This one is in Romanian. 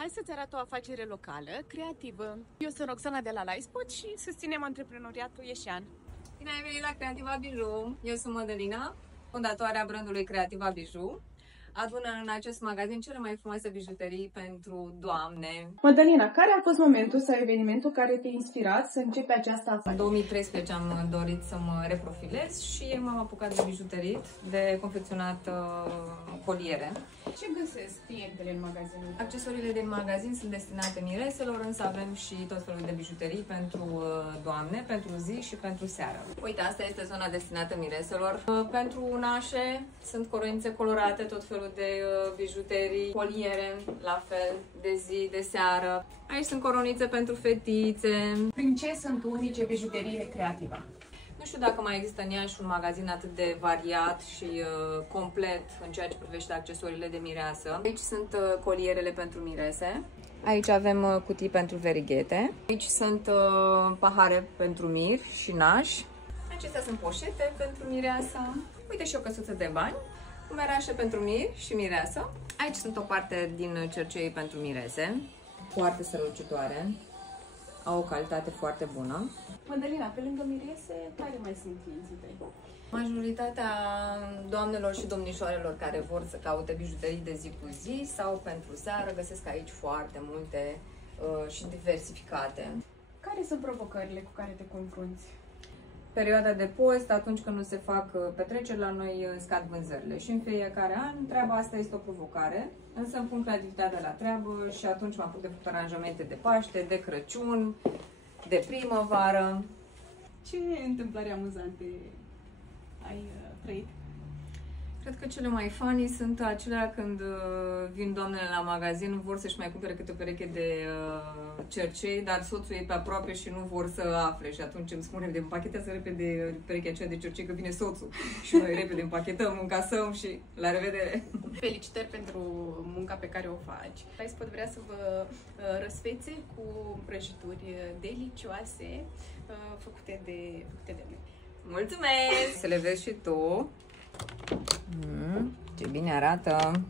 Hai să-ți arăt o afacere locală, creativă. Eu sunt Roxana de la Livespot și susținem antreprenoriatul ieșean. Bine ai venit la Creativa Bijou! Eu sunt Mădălina, fondatoarea brandului Creativa Bijou. Adună în acest magazin cele mai frumoase bijuterii pentru doamne. Mădălina, care a fost momentul sau evenimentul care te-a inspirat să începi această afacere? În 2013 am dorit să mă reprofilez și m-am apucat de bijuterit, de confecționat coliere. Ce găsesc clientele în magazinul? Accesoriile din magazin sunt destinate mireselor, însă avem și tot felul de bijuterii pentru doamne, pentru zi și pentru seară. Uite, asta este zona destinată mireselor. Pentru nașe sunt coroinițe colorate, tot felul de bijuterii, coliere, la fel, de zi, de seară. Aici sunt coronițe pentru fetițe. Prin ce sunt unice bijuteriile Creativa? Nu știu dacă mai există în Iași un magazin atât de variat și complet în ceea ce privește accesoriile de mireasă. Aici sunt colierele pentru mirese. Aici avem cutii pentru verighete. Aici sunt pahare pentru mir și nași. Acestea sunt poșete pentru mireasă. Uite și o căsuță de bani. Umerașe pentru mir și mireasă. Aici sunt o parte din cercei pentru mirese. Foarte strălucitoare. Au o calitate foarte bună. Mădălina, pe lângă mirese, care mai sunt clienții tăi? Majoritatea doamnelor și domnișoarelor care vor să caute bijuterii de zi cu zi sau pentru seară găsesc aici foarte multe și diversificate. Care sunt provocările cu care te confrunți? Perioada de post, atunci când nu se fac petreceri, la noi scad vânzările și în fiecare an treaba asta este o provocare, însă îmi pun creativitatea la treabă și atunci mă apuc de făcut aranjamente de Paște, de Crăciun, de primăvară. Ce întâmplări amuzante ai trăit? Cred că cele mai funny sunt acelea când vin doamnele la magazin, vor să-și mai cumpere câte o pereche de cercei, dar soțul e pe aproape și nu vor să afle și atunci îmi spune de împachetează repede perechea aceea de cercei că vine soțul și noi repede împachetăm, încasăm și la revedere! Felicitări pentru munca pe care o faci. Livespot vrea să vă răsfețe cu prăjituri delicioase făcute de noi. Mulțumesc! Să le vezi și tu! Ce bine arată!